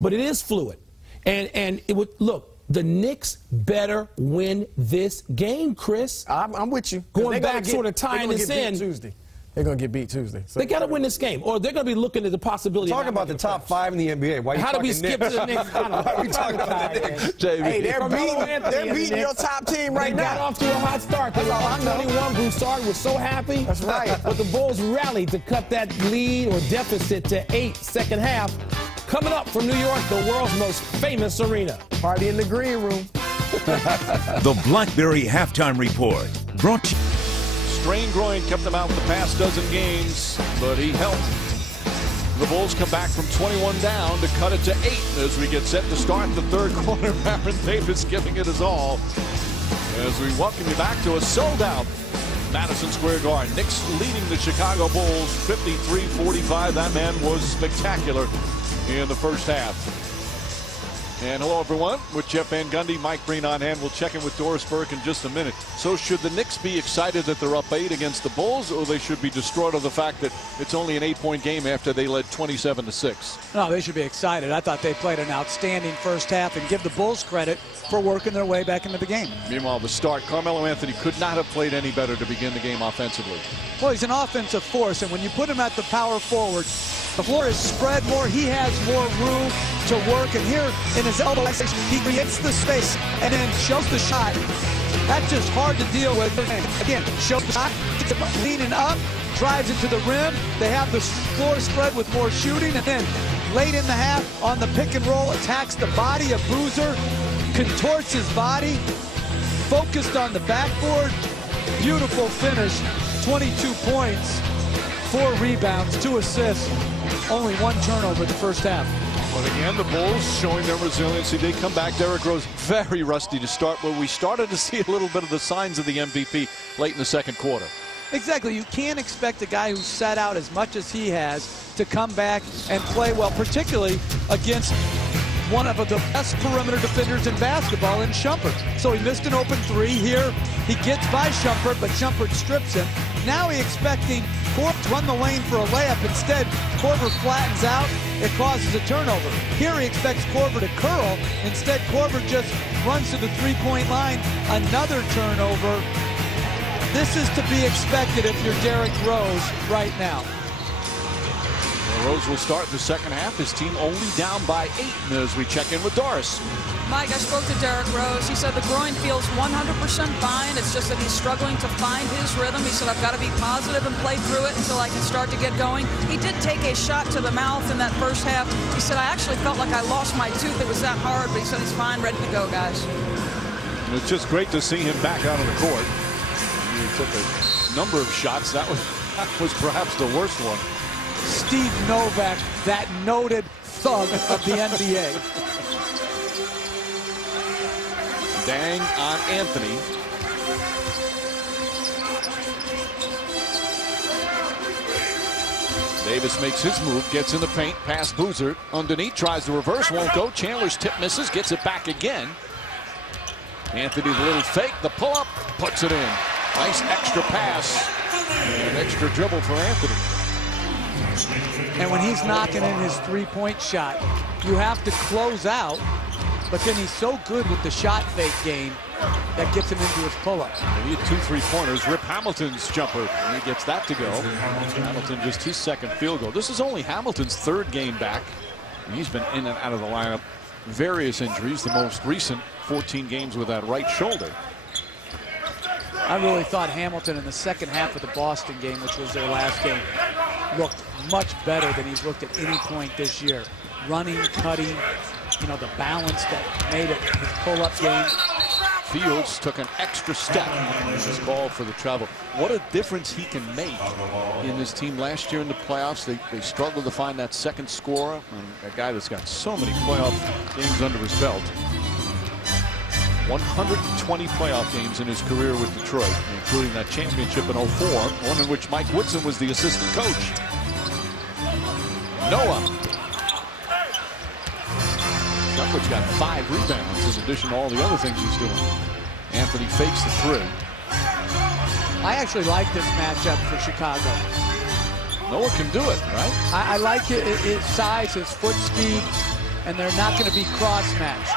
But it is fluid. And it would look, the Knicks better win this game, Chris. I'm with you. Going back, sort of tying this in. Tuesday. They're going to get beat Tuesday. So they got to win this game, or they're going to be looking at the possibility. Talk about the top 5 in the NBA. Why how do we skip to the Knicks? Why are we talking about the Knicks? Hey, they're beating your top team right now. They got off to a hot start. They were up 21. Broussard was so happy. That's right. But the Bulls rallied to cut that lead or deficit to 8 second half. Coming up from New York, the world's most famous arena. Party in the green room. The BlackBerry Halftime Report. Brought to you. Strained groin kept him out the past dozen games, but he helped. The Bulls come back from 21 down to cut it to 8 as we get set to start the third quarter. Baron Davis giving it his all as we welcome you back to a sold-out Madison Square Garden. Knicks leading the Chicago Bulls 53-45. That man was spectacular in the first half. And hello, everyone. With Jeff Van Gundy, Mike Breen on hand. We'll check in with Doris Burke in just a minute. So should the Knicks be excited that they're up 8 against the Bulls, or they should be distraught of the fact that it's only an 8-point game after they led 27-6? No, they should be excited. I thought they played an outstanding first half, and give the Bulls credit for working their way back into the game. Meanwhile, the start, Carmelo Anthony could not have played any better to begin the game offensively. Well, he's an offensive force, and when you put him at the power forward, the floor is spread more. He has more room to work, and here in his elbow section, he creates the space and then shows the shot. That's just hard to deal with. Again, shows the shot, leaning up, drives it to the rim. They have the floor spread with more shooting, and then late in the half on the pick and roll, attacks the body of Boozer, contorts his body, focused on the backboard. Beautiful finish, 22 points, 4 rebounds, 2 assists, only 1 turnover in the first half. But again, the Bulls showing their resiliency. They come back. Derrick Rose very rusty to start, but we started to see a little bit of the signs of the MVP late in the second quarter. Exactly. You can't expect a guy who sat out as much as he has to come back and play well, particularly against one of the best perimeter defenders in basketball in Shumpert. So he missed an open 3 here. He gets by Shumpert, but Shumpert strips him. Now he's expecting Korver to run the lane for a layup. Instead, Korver flattens out. It causes a turnover. Here he expects Korver to curl. Instead, Korver just runs to the 3-point line. Another turnover. This is to be expected if you're Derrick Rose right now. Rose will start the second half. His team only down by 8 as we check in with Doris. Mike, I spoke to Derrick Rose. He said the groin feels 100% fine. It's just that he's struggling to find his rhythm. He said, I've got to be positive and play through it until I can start to get going. He did take a shot to the mouth in that first half. He said, I actually felt like I lost my tooth. It was that hard, but he said he's fine, ready to go, guys. And it's just great to see him back out on the court. He took a number of shots. That was perhaps the worst one. Steve Novak, that noted thug of the NBA. Dang on Anthony. Davis makes his move, gets in the paint, past Boozer. Underneath, tries to reverse, won't go. Chandler's tip misses, gets it back again. Anthony, the little fake, the pull-up, puts it in. Nice extra pass and extra dribble for Anthony. And when he's knocking in his 3-point shot, you have to close out, but then he's so good with the shot fake game that gets him into his pull-up. He had 2 3-pointers. Rip Hamilton's jumper, and he gets that to go. Hamilton just his second field goal. This is only Hamilton's 3rd game back. He's been in and out of the lineup. Various injuries, the most recent 14 games with that right shoulder. I really thought Hamilton in the second half of the Boston game, which was their last game, looked much better than he's looked at any point this year. Running, cutting, you know, the balance that made it his pull-up game. Fields took an extra step on his call for the travel. What a difference he can make in this team. Last year in the playoffs, they struggled to find that second scorer, and a guy that's got so many playoff games under his belt. 120 playoff games in his career with Detroit, including that championship in 04, one in which Mike Woodson was the assistant coach. Noah. Shumpert's got 5 rebounds in addition to all the other things he's doing. Anthony fakes the 3. I actually like this matchup for Chicago. Noah can do it, right? I like his size, his foot speed. and they're not going to be cross-matched.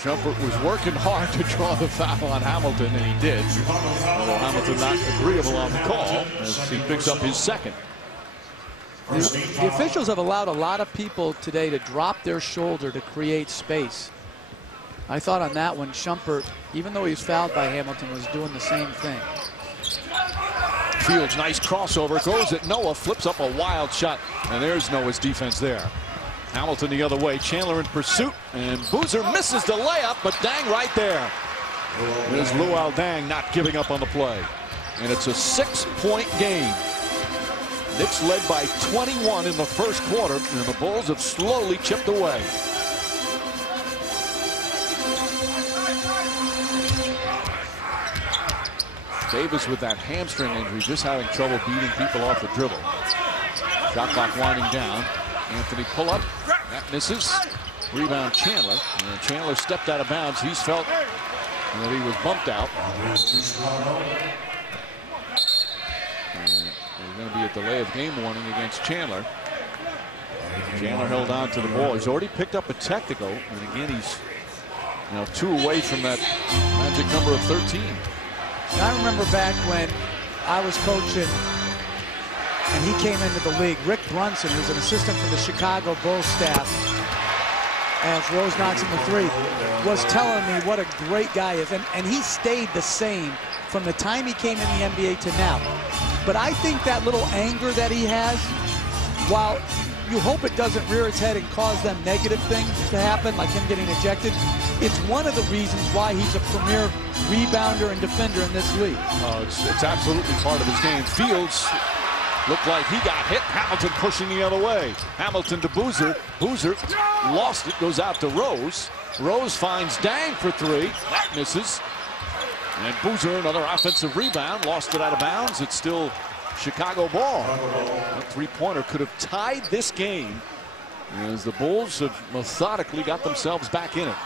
Shumpert was working hard to draw the foul on Hamilton, and he did. Although Hamilton not agreeable on the call as he picks up his second. The officials have allowed a lot of people today to drop their shoulder to create space. I thought on that one, Shumpert, even though he was fouled by Hamilton, was doing the same thing. Fields, nice crossover, goes at Noah, flips up a wild shot, and there's Noah's defense there. Hamilton the other way, Chandler in pursuit, and Boozer misses the layup, but Dang right there. There's Luol Deng not giving up on the play. And it's a 6-point game. Knicks led by 21 in the first quarter, and the Bulls have slowly chipped away. Davis with that hamstring injury, just having trouble beating people off the dribble. Shot clock winding down. Anthony pull up, that misses. Rebound Chandler, and Chandler stepped out of bounds. He's felt that he was bumped out. And there's going to be a delay of game warning against Chandler. Chandler held on to the ball. He's already picked up a technical, and again he's 2 away from that magic number of 13. I remember back when I was coaching and he came into the league. Rick Brunson, who's an assistant for the Chicago Bulls staff, as Rose knocks him the three, was telling me what a great guy is. And he stayed the same from the time he came in the NBA to now. But I think that little anger that he has, while you hope it doesn't rear its head and cause them negative things to happen, like him getting ejected, it's one of the reasons why he's a premier rebounder and defender in this league. It's absolutely part of his game. Fields looked like he got hit. Hamilton pushing the other way. Hamilton to Boozer. Boozer lost it, goes out to Rose. Rose finds Dang for three. That misses. And Boozer, another offensive rebound, lost it out of bounds. It's still Chicago ball. That three-pointer could have tied this game as the Bulls have methodically got themselves back in it.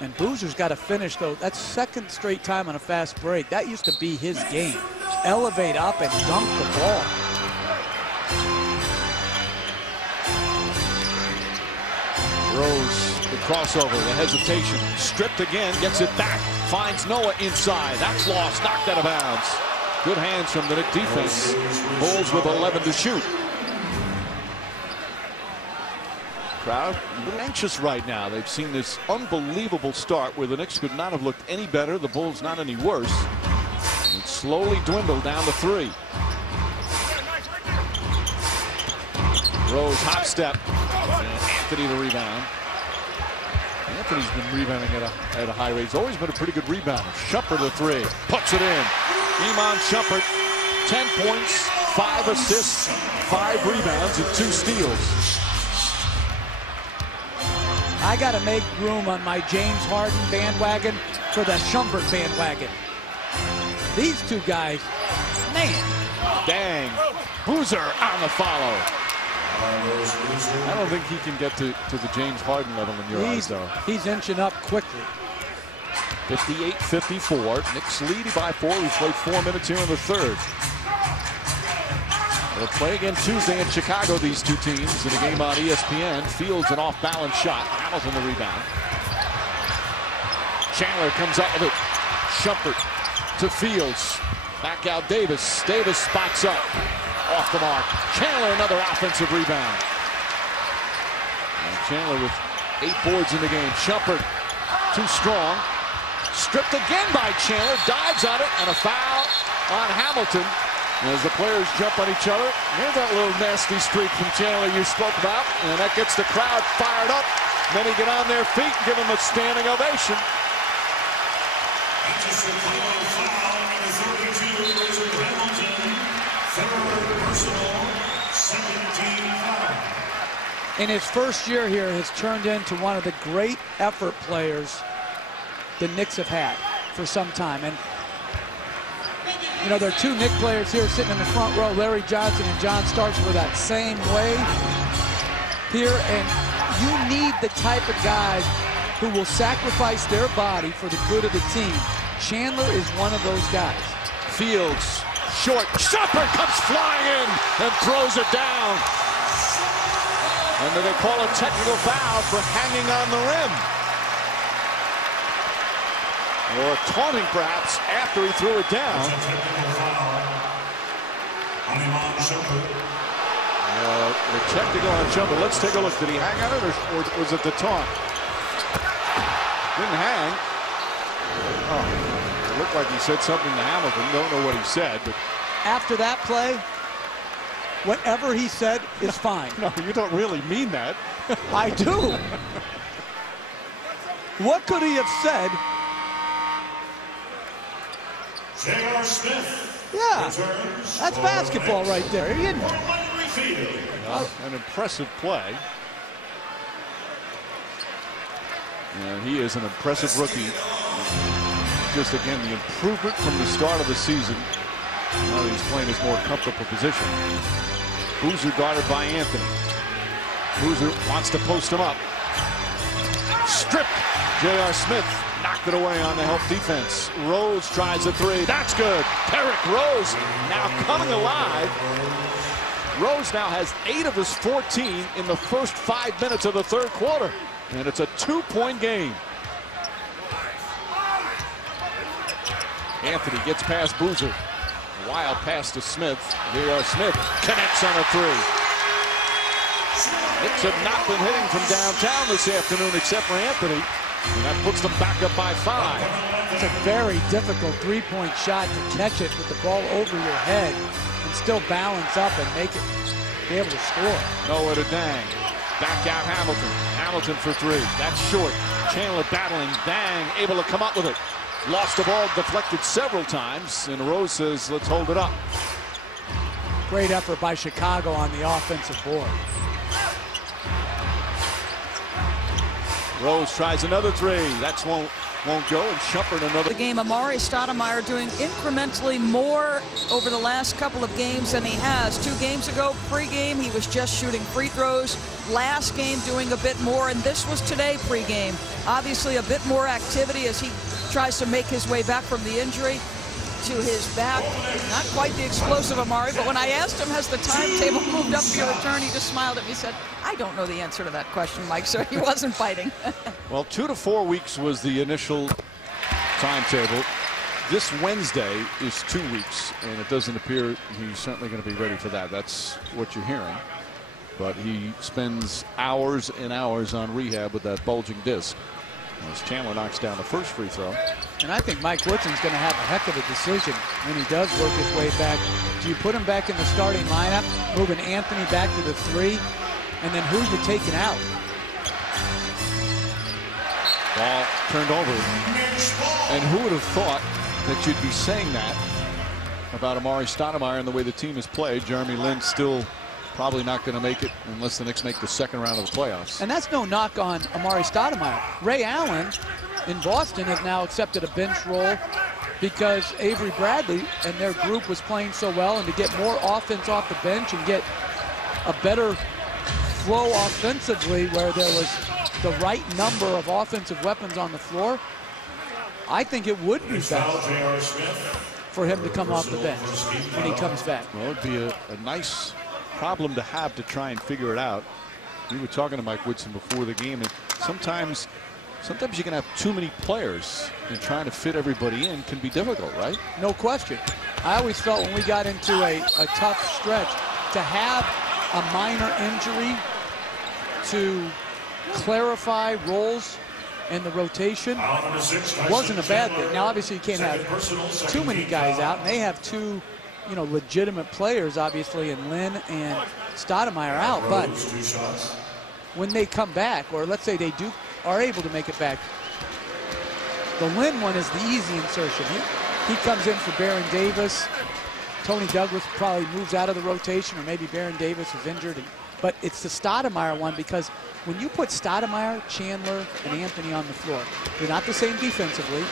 And Boozer's got to finish, though. That's second straight time on a fast break. That used to be his game. Elevate up and dunk the ball. Rose, the crossover, the hesitation, stripped again, gets it back, finds Noah inside. That's lost, knocked out of bounds. Good hands from the Knicks defense. Bulls with 11 to shoot. Crowd a little anxious right now. They've seen this unbelievable start where the Knicks could not have looked any better, the Bulls not any worse. It slowly dwindled down to three. Rose hot step, and Anthony the rebound. Anthony's been rebounding at a high rate. He's always been a pretty good rebounder. Shumpert the three, puts it in. Iman Shumpert, 10 points, 5 assists, 5 rebounds, and 2 steals. I got to make room on my James Harden bandwagon for the Shumpert bandwagon. These two guys, man. Dang. Boozer on the follow. I don't think he can get to the James Harden level in your eyes, though. He's inching up quickly. 58-54. Knicks lead by 4. We've played 4 minutes here in the third. They'll play again Tuesday in Chicago, these two teams, in a game on ESPN. Fields an off-balance shot. Hamilton the rebound. Chandler comes up with it. Shumpert to Fields. Back out Davis. Davis spots up. Off the mark. Chandler another offensive rebound. And Chandler with 8 boards in the game. Shumpert too strong. Stripped again by Chandler. Dives on it, and a foul on Hamilton. As the players jump on each other, here's that little nasty streak from Chandler you spoke about, and that gets the crowd fired up. Many get on their feet and give him a standing ovation. In his first year here, has turned into one of the great effort players the Knicks have had for some time. And you know, there are 2 Knicks players here sitting in the front row. Larry Johnson and John Starks were that same way here. And you need the type of guys who will sacrifice their body for the good of the team. Chandler is one of those guys. Fields, short. Shumpert comes flying in and throws it down. And then they call a technical foul for hanging on the rim. Or taunting, perhaps, after he threw it down. The technical on Jumper. Let's take a look. Did he hang on it, or was it the taunt? Didn't hang. Oh, it looked like he said something to Hamilton. Don't know what he said, but after that play, whatever he said is fine. No, you don't really mean that. I do. What could he have said? J.R. Smith. Yeah, that's basketball right there. He didn't. An impressive play. And he is an impressive rookie. Just again, the improvement from the start of the season. Now he's playing his more comfortable position. Boozer guarded by Anthony. Boozer wants to post him up. Stripped. J.R. Smith knocked it away on the help defense. Rose tries a three. That's good. Derrick Rose now coming alive. Rose now has 8 of his 14 in the first 5 minutes of the third quarter. And it's a 2-point game. Anthony gets past Boozer. Wild pass to Smith. J.R. Smith connects on a three. Knicks have not been hitting from downtown this afternoon except for Anthony. And that puts them back up by 5. It's a very difficult three-point shot to catch it with the ball over your head and still balance up and make it, be able to score. Nowhere to Dang. Back out Hamilton. Hamilton for 3. That's short. Chandler battling. Dang able to come up with it. Lost the ball, deflected several times, and Rose says, let's hold it up. Great effort by Chicago on the offensive board. Rose tries another three. That's won't go, and Shumpert another. The game, Amari Stoudemire doing incrementally more over the last couple of games than he has. 2 games ago, pregame, he was just shooting free throws. Last game, doing a bit more, and this was today pregame. Obviously, a bit more activity as he tries to make his way back from the injury to his back. Not quite the explosive Amari, but when I asked him, has the timetable moved up for your return, he just smiled at me and said, I don't know the answer to that question, Mike, so he wasn't fighting. Well, 2 to 4 weeks was the initial timetable. This Wednesday is 2 weeks, and it doesn't appear he's certainly going to be ready for that. That's what you're hearing. But he spends hours and hours on rehab with that bulging disc. As Chandler knocks down the first free throw. And I think Mike Woodson's going to have a heck of a decision when he does work his way back. Do you put him back in the starting lineup, moving Anthony back to the 3, and then who you taking out? Ball turned over. And who would have thought that you'd be saying that about Amari Stoudemire and the way the team has played? Jeremy Lin still probably not going to make it unless the Knicks make the second round of the playoffs. And that's no knock on Amari Stoudemire. Ray Allen in Boston has now accepted a bench role because Avery Bradley and their group was playing so well, and to get more offense off the bench and get a better flow offensively where there was the right number of offensive weapons on the floor, I think it would be better for him to come off the bench when he comes back. Well, it'd be a nice problem to have to try and figure it out. We were talking to Mike Woodson before the game, and sometimes you can have too many players, and trying to fit everybody in can be difficult, right? No question. I always felt when we got into a tough stretch, to have a minor injury to clarify roles in the rotation wasn't a bad thing. Now, obviously, you can't have too many guys out, and they have 2 legitimate players, obviously, in Lin and Stoudemire out. But when they come back, or let's say they are able to make it back, the Lin one is the easy insertion. He comes in for Baron Davis. Tony Douglas probably moves out of the rotation, or maybe Baron Davis is injured. But it's the Stoudemire one, because when you put Stoudemire, Chandler, and Anthony on the floor, they're not the same defensively,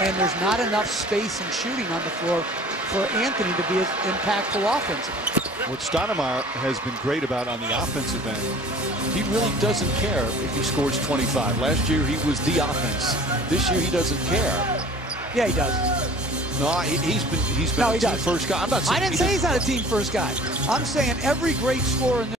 and there's not enough space and shooting on the floor for Anthony to be as impactful offensively. What Stoudemire has been great about on the offensive end, he really doesn't care if he scores 25. Last year he was the offense. This year he doesn't care. Yeah, he does. No, he's been a team first guy. I'm not saying I didn't say he's not a team first guy. I'm saying every great scorer in